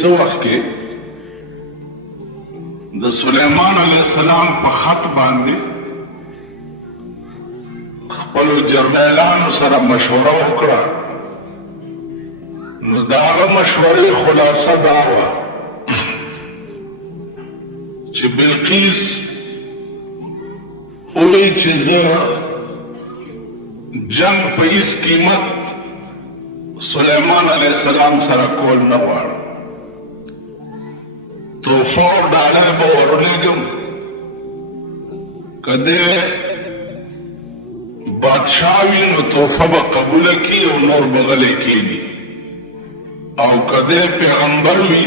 څه وخت کې د سليمان عليه السلام په خط باندې خپل جرنیلانو سره مشوره وکړه، نو دا مشورې خلاصه دا وه چې بلقیس وایي چې زه جنگ په هیڅ قیمت سلیمان علیہ السلام سره کول نه غواړم، توفه او ډالۍ به ورولېږم، که دی بادشاه وي نو توفه به قبوله کړي او نور به غلی کښېني، او که دی پیغمبر وي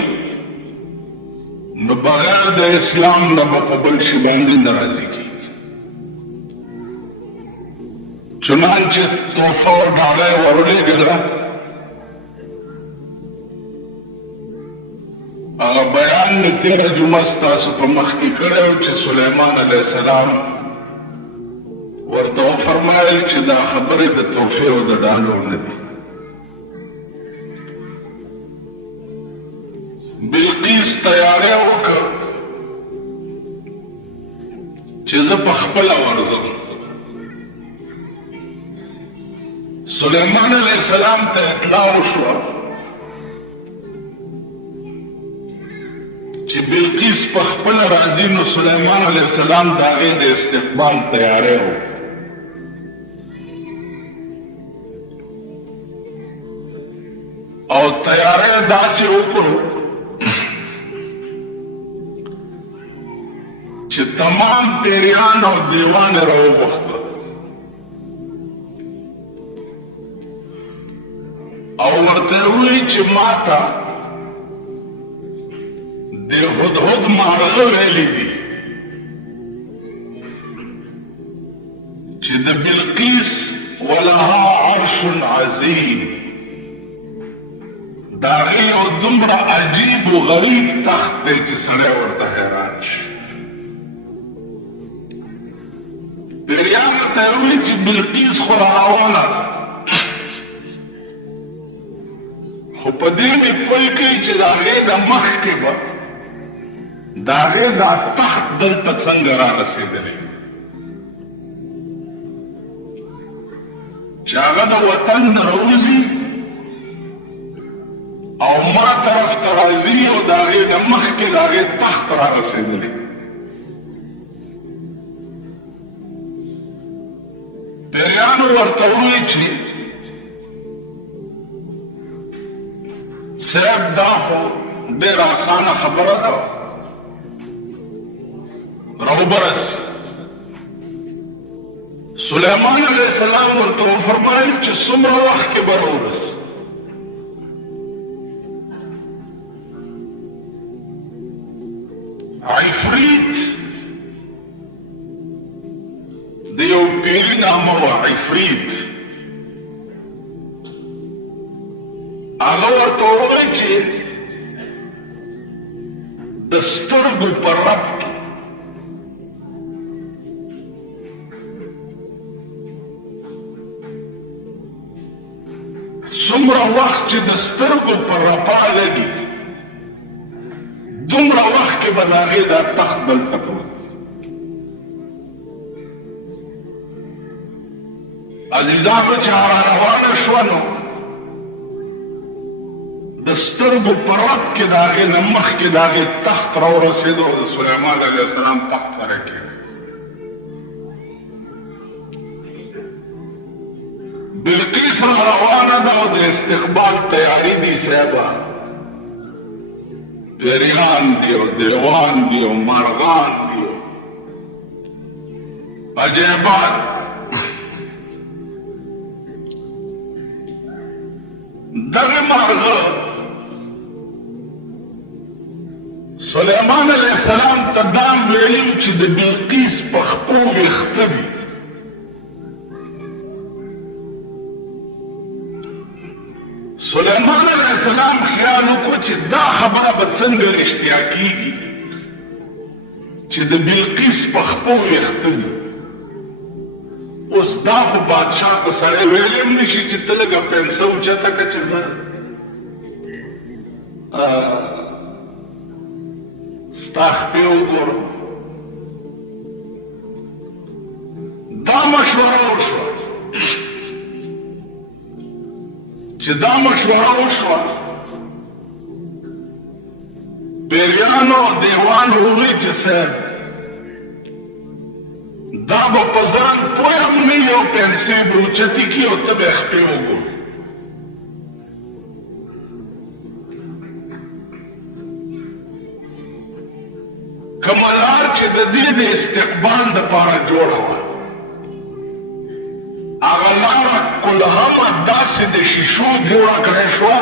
نو بغیر د اسلام نه به په بل شي باندې نه راضي کېږي. چنانچه توفه او ډالۍ ورولېږله. هغه بیان مې تېره جمعه ستاسو په مخ کې کړی و چې سلیمان علیه السلام ورته وفرمایل چې دا خبرې د توفې او د ډالو نه دي. بلقیس تیاری وکړ چې زه په خپله ورځم. سلیمان علیه السلام ته اطلاع وشوه چې بلقیس په خپل راځي، نو سلیمان علیه السلام د هغې د استقبال تیاری و. او تیاری داسې وکړو چې تمام پیریان او دیوان یې راوغوښتل او ورته ووایي چې ما ته د هدهد مارغه ویلي دي چې د بلقیس ولها عرش عظیم، د هغې یو دومره عجیب و غریب تخت دی چې سړی ورته حیران شي. پیریانو ته یې ووایي چې بلقیس خو راروانه ده، خو په دې مې پوه کوي چې د هغې د مخکې به د هغې دا تخت دلته څنګه رارسېدلی، چې هغه د وطن نه راوځي او ما طرف ته راځي او د هغې د مخکې د هغې تخت رارسېدلی. پیریانو ورته ووایي چې صاحب دا خو ډېره اسانه خبره ده، راوبرس. سلیمان علیہ السلام ورته وفرمایل چې څومره وخت کې به راورسي. عفریت د یو پیري نامه وه، عفریت. هغه ورته ووایي چې د سترګو په رپ کې څومره وخت چې د سترګو په رپا لګي دومره وخت کې به د هغې دا تخت دلته پروت. عزیزانو چې راروانه شوه نو د سترګو په رپ کې د هغې نه مخکې د هغې تخت راورسېدو او د سلیمان علیه السلام تخت سره کېږي. بلقیس را روانه ده او د استقبال تیاری دي صاحبه، پیریان دي او دیوان دي او مارغان دي عجیبات. دغه مارغه سلیمان علیه السلام ته دا ویلي چې د بلقیس په خپو ویښته دي. سلیمان علیہ السلام خیال وکړو چې دا خبره به څنګه رښتیا کېږي چې د بلقیس په خپو ویښته دي. اوس دا خو بادشاه ته سړی ویلی هم نشي چې ته لږه پیسه اوچته کړه چې زه ستا خپې وګوره دا مشوره وشوه چې دا مشوره وشوه پیریانو دیوان ووی چې صاحب دا به په ځان پوه هم نه یو پیسې به اوچتې کي او ته به یې خپې وګورو کومه لار چې د دې د استقبال دپاره جوړه وه هغه لاره کلهمه داسې د شیشو جوړه کړې شوه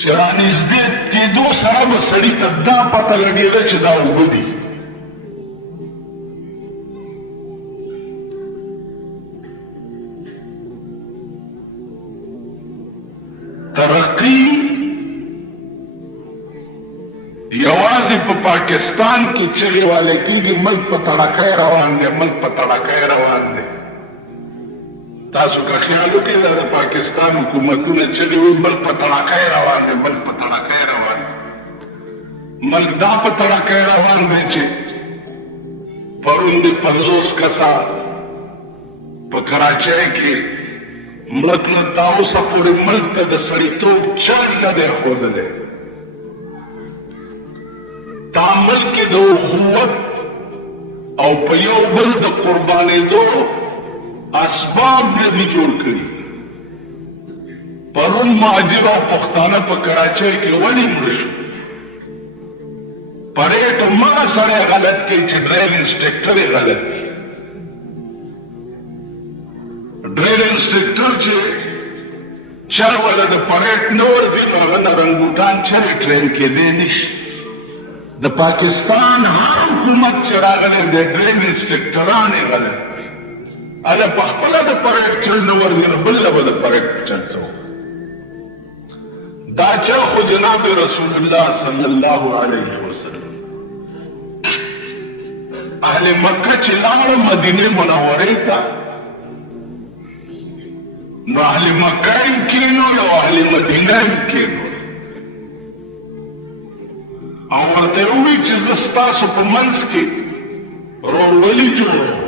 چې رانږدې کېدو سره به سړي ته دا پته لګېده چې دا اوبه دي ترقی یوازې په پاکستان کې چغې والی کېږي ملک په تړکۍ روان دی ملک په تړکۍ روان دی تاسو که خیال وکړئ دا د پاکستان حکومتونه چغې وایي ملک په تړکۍ روان دی ملک په تړکۍ روان دی ملک دا په تړکۍ روان دی چې پرون د 50 کسان په کراچۍ کې ملک نه تا اوسه پورې ملک ته د سړیتوب چل نه دی ښودلی تا ملک کې د اخوت او په یو بل د قربانېدو اسباب نه دي جوړ کړي پرون مهاجر او پښتانه په کراچۍ کې ولې مړه شو پریټ ما سړی غلط کوي چې ډرایو انسټرکټر یې غلط دی ډرایو انسټرکټر چې چا ولا د پریټ نه ورځي نو هغه نرنګوټان چرې ټرین کېدی نشي د پاکستان هر حکومت چې راغلی د ډرایو انسټرکټران یې غلط هله په خپله د پریډ چل نه ورځي نو بل له به د پریډ چل څه دا چل خو جناب رسول الله صلی الله علیه وسلم اهل مکه چې لاړه مدینې منورې ته نو اهل مکه هم کېنول او اهل مدینه هم کېنول او ورته ووایي چې زه ستاسو په منځ کې ورورولي جوړوم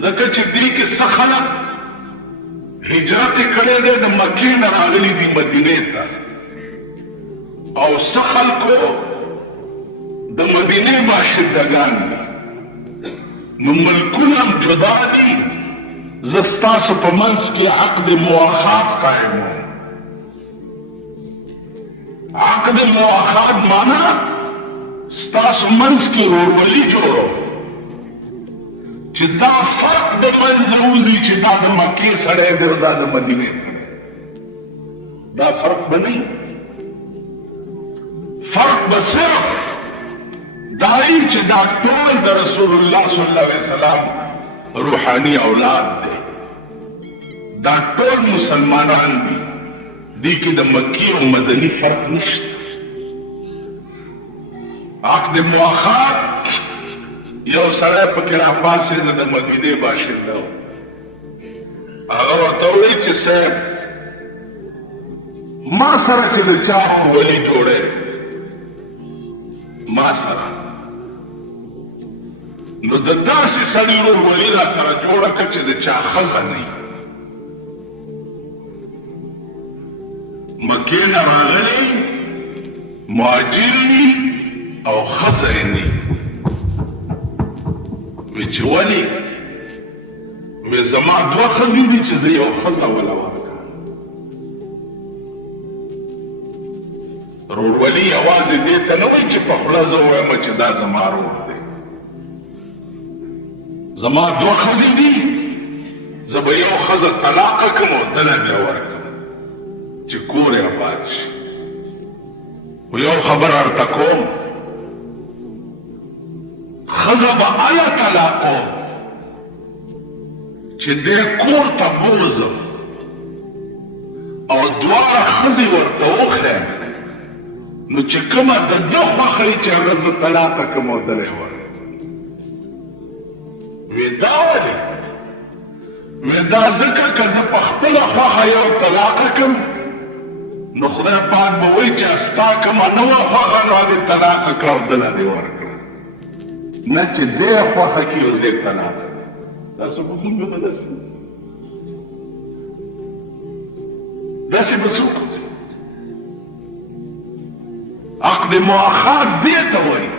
ځکه چې دې کې څه خلک هجرت یې کړی دی د مکې نه راغلي دي مدینې ته او څه خلکو د مدینې باشندګان دي نو ملکونه هم جدا دي زه ستاسو په منځ کې عقد مواخات قایموم عقد مواخات معنا ستاسو منځ کې ورورولي جوړوم چې دا فرق د منځه وځي چې دا د مکې سړی دی او دا د مدینې سړی دا فرق به نه فرق به صرف دا وي چې دا ټول د رسول الله صلی الله علیه وسلم روحاني اولاد دی دا ټول مسلمانان دي دې کې د مکې او مدني فرق نشته عقد مواخات یو سړی پکې راپاڅېده د مدینې باشنده و هغه ورته وویل چې صاحب ما سره چې د چا ورولي جوړی ما سره نو د داسې سړي ورولي را سره جوړه کړه چې د چا ښځه نه وي مکې نه راغلی مهاجر وي او ښځه یې نه وی چې ولې وی زما 2 ښځې دي چې زه یو ښځه وله ورکړم ورورولي یوازې دې ته نه وایي چې په خوله زه ووایم چې دا زما رور دی زما 2 ښځې دي زه به یو ښځه طلاقه کړم او دله بیا ورکړم چې کور یې آباد شي خو یو خبر ورته کوم ښځه به هله طلاقوم چې دې کور ته بوځم او 2 ښځې ورته وښیم نو چې کومه د ده خوښه وي چې هغه زه طلاقه کړم او دله یې ورکړم وی دا ولې وی دا ځکه که زه په خپله خوښه یو طلاقه کړم نو خدای پاک به وایي چې ستا کومه نه وه خوښه نو دې طلاقه کړه او دله دې ورکړه، نه چې دې خوښه کړي او دې طلاقه کړه. دا څه به موږ به داسې داسې به څوک عقد مؤخر دې ته وایي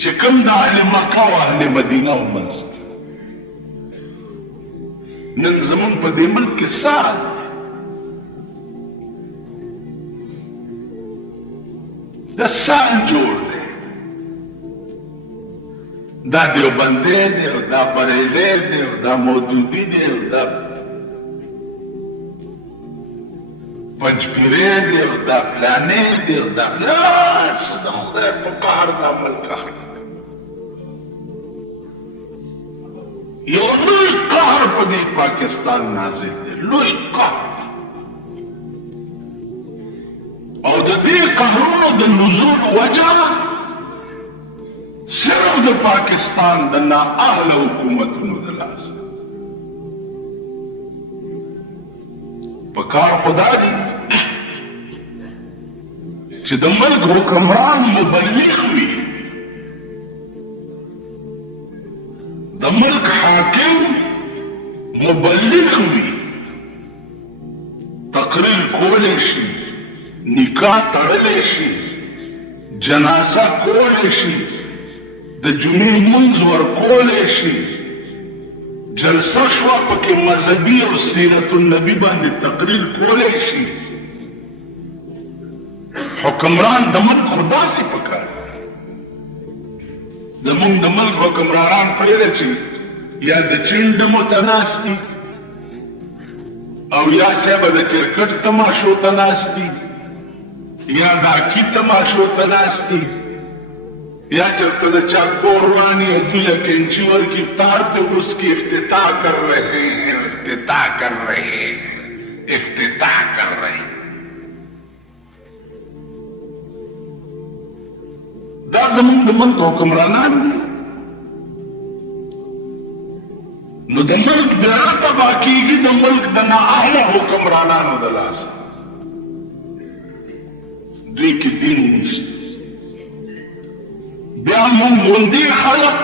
چې کوم د اهل مکه او اهل مدینه و منځ نن زمون په دې ملک کې سال د سال جوړ دی، دا دیوبندی دی او دا بریلی دی او دا مودودي دی او دا پنجپیری دی او دا فلانی دی او دا څه د خدای په قهر دا ملک اخلي. یو لوی قهر په دې پاکستان نازل دی، لوی قهر، او د دې قهرونو د نزول وجه صرف د پاکستان د نااهله حکومتونو د لاسه. په کار خدا دی چې د ملک حکمران مبلغ وي، د ملک حاکم مبلغ وي، تقریر کولی شي، نکاح تړلی شي، جنازه کولی شي، د جمعې منځ ورکولی شي، جلسه شوه پکې مذهبي او سیرت النبي باندې تقریر کولی شي. حکمران د ملک خو داسې پکار زمونږ د ملک حکمرانان پرېږده چې یا د چین ډمو ته ناست دي او یا صاحبه د کرکټ تماشو ته ناست دي یا د هاکي تماشو ته ناست دي یا چرته د چا کور رواني دوی کینچي ورکي تار پہ اس کی افتتاح کر رہے ہیں، افتتاح کر رہے ہیں، افتتاح کر رہے ہیں. دا زمونږ د ملک حکمرانان دي. نو د ملک بیا تباه کېږي د ملک د نااهله حکمرانانو د لاسه. دوی کې دین نشته. بیا مونږ غوندې خلک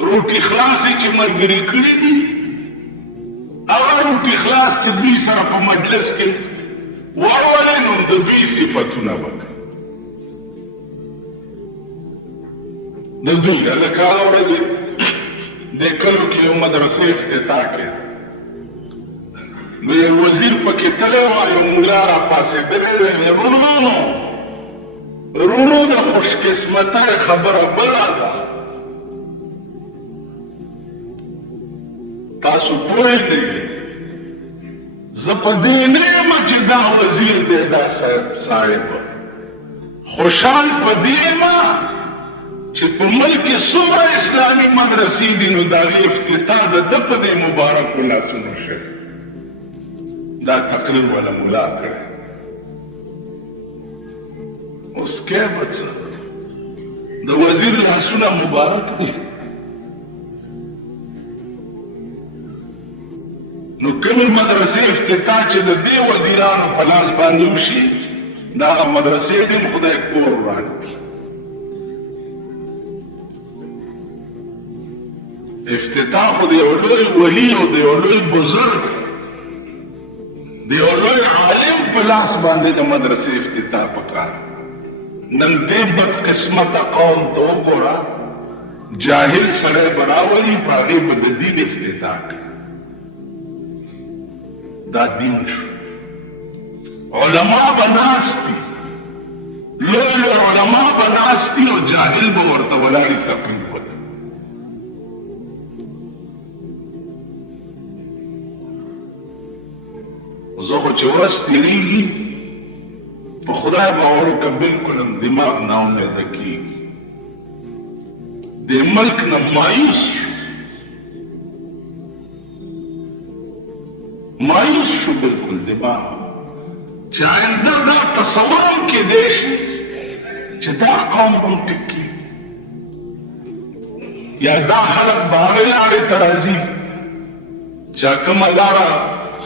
روټي خلاصې چې ملګري کړي دي، هغه روټي خلاص چې دوی سره په مجلس کې واولئ نو د دوی صفتونه وکړي. د دوی لکه هغه ورځې د کلو کې یو مدرسې افتتاح کړې، نو یو وزیر پکې تللی وه، یو ملا راپاڅېدلی دی، رونو د خوش قسمتۍ خبره بله ده، تاسو پوهېږئ زه په دې نه یم چې دا وزیر دی دا صاحب، خوشحال په دې یم چې په ملک کې څومره اسلامي مدرسې دي نو د هغې افتتاح د ده په دې مبارکو لاسونو شوی. دا تقریر والا ملا کړی. اوس کې به څه د وزیر لاسونه مبارک دي، نو کومې مدرسې افتتاح چې د دې وزیرانو په لاس باندې وشي دا هغه مدرسې دي خدای کور وران کړي. افتتاح خو د یو لوی ولي او د یو لوی بزرګ د یو لوی عالم په لاس باندې د مدرسې افتتاح پکار. نن دې بدقسمته قوم ته وګوره، جاهل سړی به راولي په هغې به د دین افتتاح کوي. دا دین شو. علما به ناست دي، لوی لوی علما به ناست دي او جاهل به ورته ولاړې تقریر وکړي. زه خو چې ورځ تېرېږي په خدای باور وکړه بلکل هم دماغ ناامیده کېږي. دې ملک نه مایوس شو، مایوس شو بلکل دماغ، چې آینده دا تصور هم کېدی شي چې دا قوم هم ټیک کېږي یا دا خلک به هغې لارې ته راځي چې کومه لاره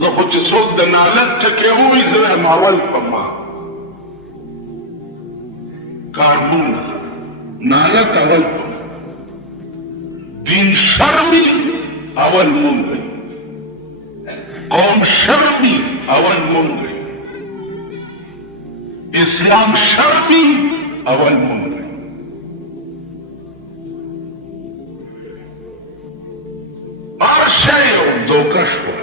زخو چې څوک د نالت ټکې ووایي زه ماول په ما کاربون نالت اول په دین شرمی اول مونږ قوم شرمی اول مونږ اسلام شرمی اول مونږ هر شی دوکه شوه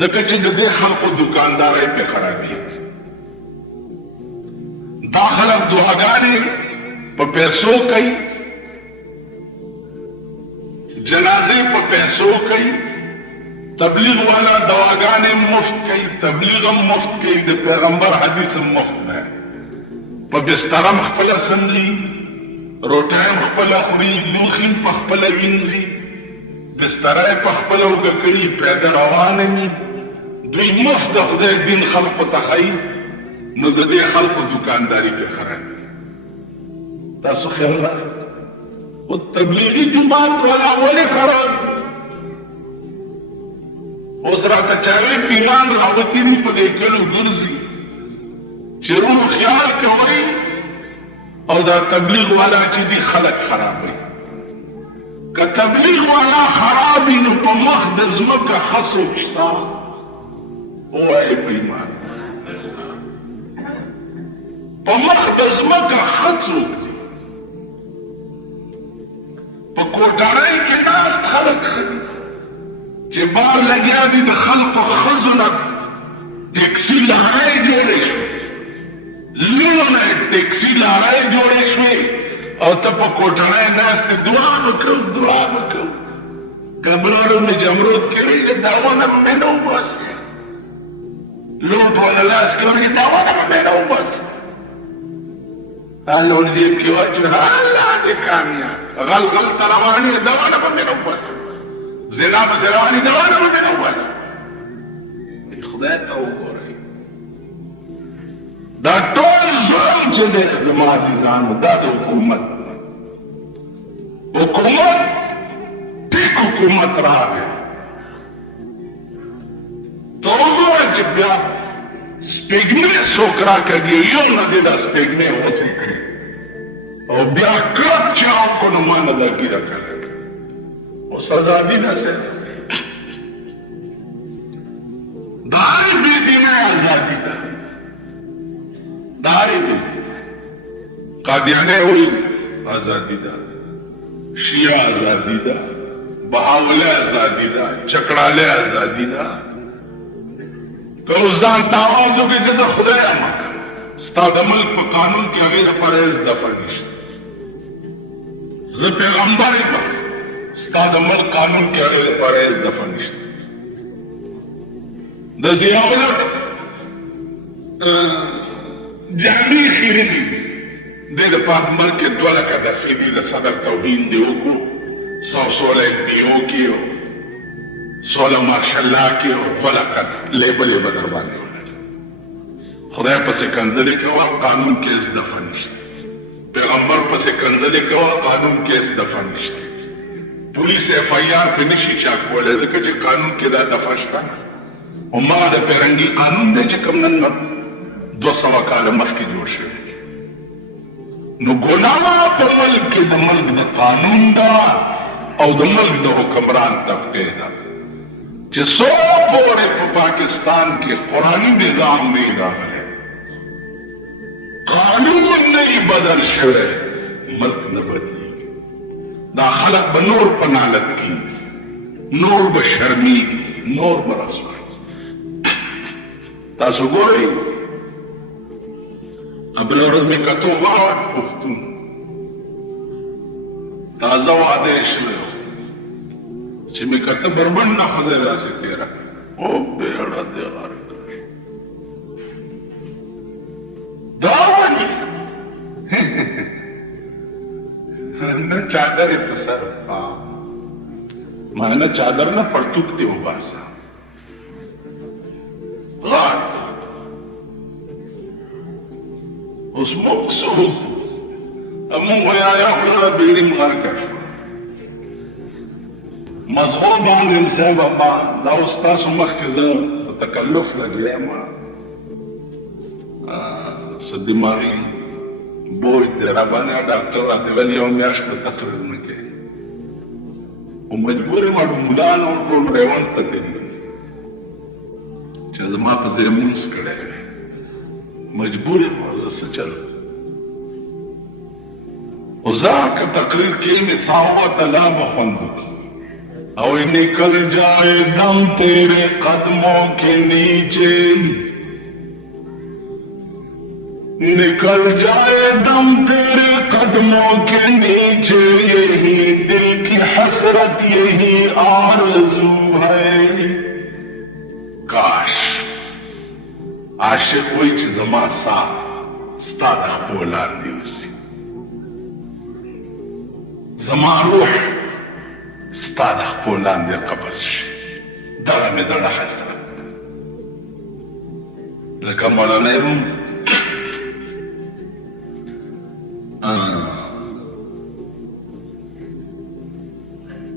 ځکه چې د دې خلقو دکاندارۍ په خرابي دا خلق دعاګانې په پیسو کوي جنازې په پیسو کوي تبلیغ والا دواګانې مفت کوي تبلیغ هم مفت کوي د پیغمبر حدیث هم مفت ده په بستر هم خپله سملي روټۍ هم خپله خوري لوښي په خپله وینځي بستره په خپله اوږه کړي پیاده روان وي دوی مفت د خدای دین خلقو ته ښایي نو د دې خلقو دکانداري پې خراب تاسو خیال راغلی خو تبلیغي جومات والا ولې خراب اوس راته چاوي پیران راوتي دي په دې کلو ګرځي چې روح خیال کوي او دا تبلیغ والا چې دي خلق خرابوي که تبلیغ والا خرابی نو په مخ د ځمکه خسو شته وایي په ایمان په مخ د ځمکه خسو په کوټارۍ کې ناست خلک چې بار لګیا دي د خلقو ښځو نه ټیکسي لارۍ جوړې شوې لویونه ټیکسي لارۍ جوړې شوې او ته په کوټړۍ ناست دعا وکړو کمرانو مې جمرود کړی د داونه مې نه وباسي لوټ والا لاس کې ورګې داونه مې نه وباسي لوټ جیب کې واچوي الله دې کامیاب غلغل ته روانې داونه مې نه وباسي زنا پسې روانې داونه مې نه وباسي خدای ته وګورئ دا ټول ظلم چې دی زما عزیزانو دا د حکومت ټیک حکومت راغی ته وګوره چې بیا سپېږمۍ څوک راکږي یو نه دی دا سپېږمۍ وسې کړي او بیا کلک چاو کو نو ما نه دا ګیره کړی اوس ازادي نه سه دا بې دینه ازادي ده داری دی قادیانه ہوئی آزادی دا شیعہ آزادی دا بہاولے آزادی دا چکڑالے آزادی دا کہ اس دان تاوازو کی جزا خدای اما کر ستا دا ملک پا قانون کی اغیر پریز دفع نشت زا پیغمبری پا ستا دا ملک قانون کی اغیر پریز دفع نشت دا زیاولت جامع خیری دی دے دا پاک ملک دولا کا دفعی دی لصدر توہین دیو کو 100 دیو کیو 16 مارشاللہ کیو دولا کا لیبلی بدربانی خدای پس کنزلی کوا قانون کیس دفع نشت پیغمبر پس کنزلی کوا قانون کیس دفع نشت پولیس FIR پہ نشی چاکوالے ذکر چی قانون کی دا دفع شتا اما دا پیرنگی قانون دے چکم ننر 200 کال مخکې جوړ شوی نو ګناه په ملک کې د ملک د قانون ده او د ملک د حکمران طبقې ده چې څو پورې په پاکستان کې قرآني نظام نه راغلی قانون نه بدل شوی ملک نه بدلیږي دا خلک به نور په نالت کې نور به شرمېږي نور برسول تاسو ګورئ بله ورځ مې کتو غاړ پښتون تازه واده یې شوی چې مې کته بربنډه ښځه داسې تېره او بیړه دې غار کړ دا ولې نه چادر یې په سر ما نه چادر نه پړتوک دې وباسه غاړ اوس موږ څه وکړو موږ وایه یو پلاره بلډینګ ورکړ مذهب باندې صاحب ابا دا اوس تاسو مخکې زه په تکلف لګیا یم څه دماغي بوج دی راباندې ډاکټر راته ویل یو میاشت به تقریر نه کوي او مجبور یم ملان او ټول ریوند ته تللي چې زما په ځای مونځ کړی مجبور یم زه څه چل او زه که تقریر کې مې ساوت لا بخوند او نکل جائے دم تیرے قدموں کے نیچے نکل جائے دم تیرے قدموں کے نیچے یہی دل کی حسرت یہی آرزو ہے کاش عاشق وای چې زما ساه ستا د خپو لاندې اوسي زما روح ستا د خپو لاندې قبض شي دغه مې زړه حسرت لکه مولانا روم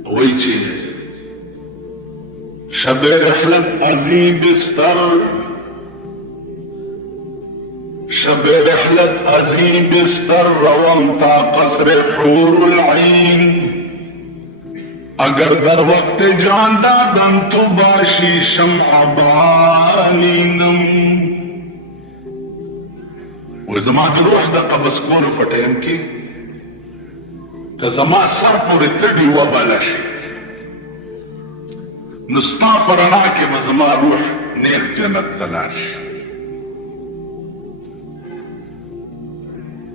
وای چې شب رحلت عظیم بستر شب رحلت عظیم بستر روان تا قصر حور العین اگر در وقت جان دادم تو باشی شمع بالینم و زما د روح د قبض کولو په ټایم کې که زما سر پورې تږي وبله شي نو ستا په رڼا کې به زما روح نیغ جنت ته لاړ شي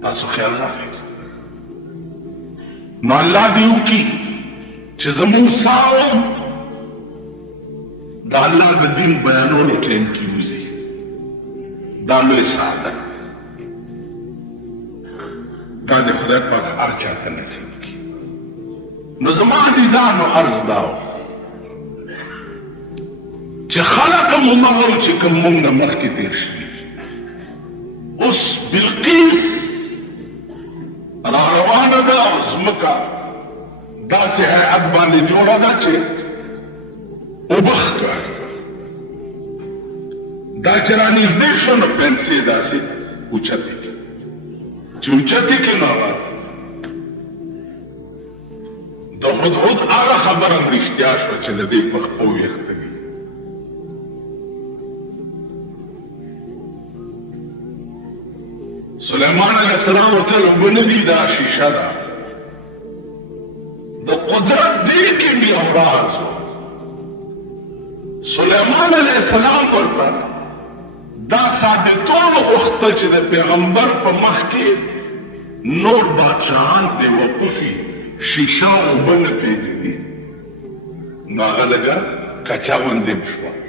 تاسو خیال راغلی نو الله دې وکړي چې زموږ ساه د الله د دین بیانولو ټایم کې وځي دا لوی سعادت دا د خدای پاک هر چاته نصیب کړي نو زما عزیزانو عرض دا و چې خلق مو مغل چې کوم مونږ نه مخکې تېر شوي اوس بلقیس را روانه ده او ځمکه داسې هیئت باندې جوړه ده چې اوبه ښکاري دا چې را نږدې شو نو پنسې داسې اوچتې کړي چې اوچتې کړي نو هغه د هدهد هغه خبره هم رښتیا شوه چې د دې په خپو ویښته وي سلیمان علیه السلام ورته اوبه نه دي دا شیشه ده د قدرت دې کې بیا راز سلیمان علیه السلام ورته دا ثابتولو غوښته چې د پیغمبر په مخ کې نور بادشاهان بې وقوفي شیشه اوبه نه پېژني نو هغه لږه کچه غوندې شوه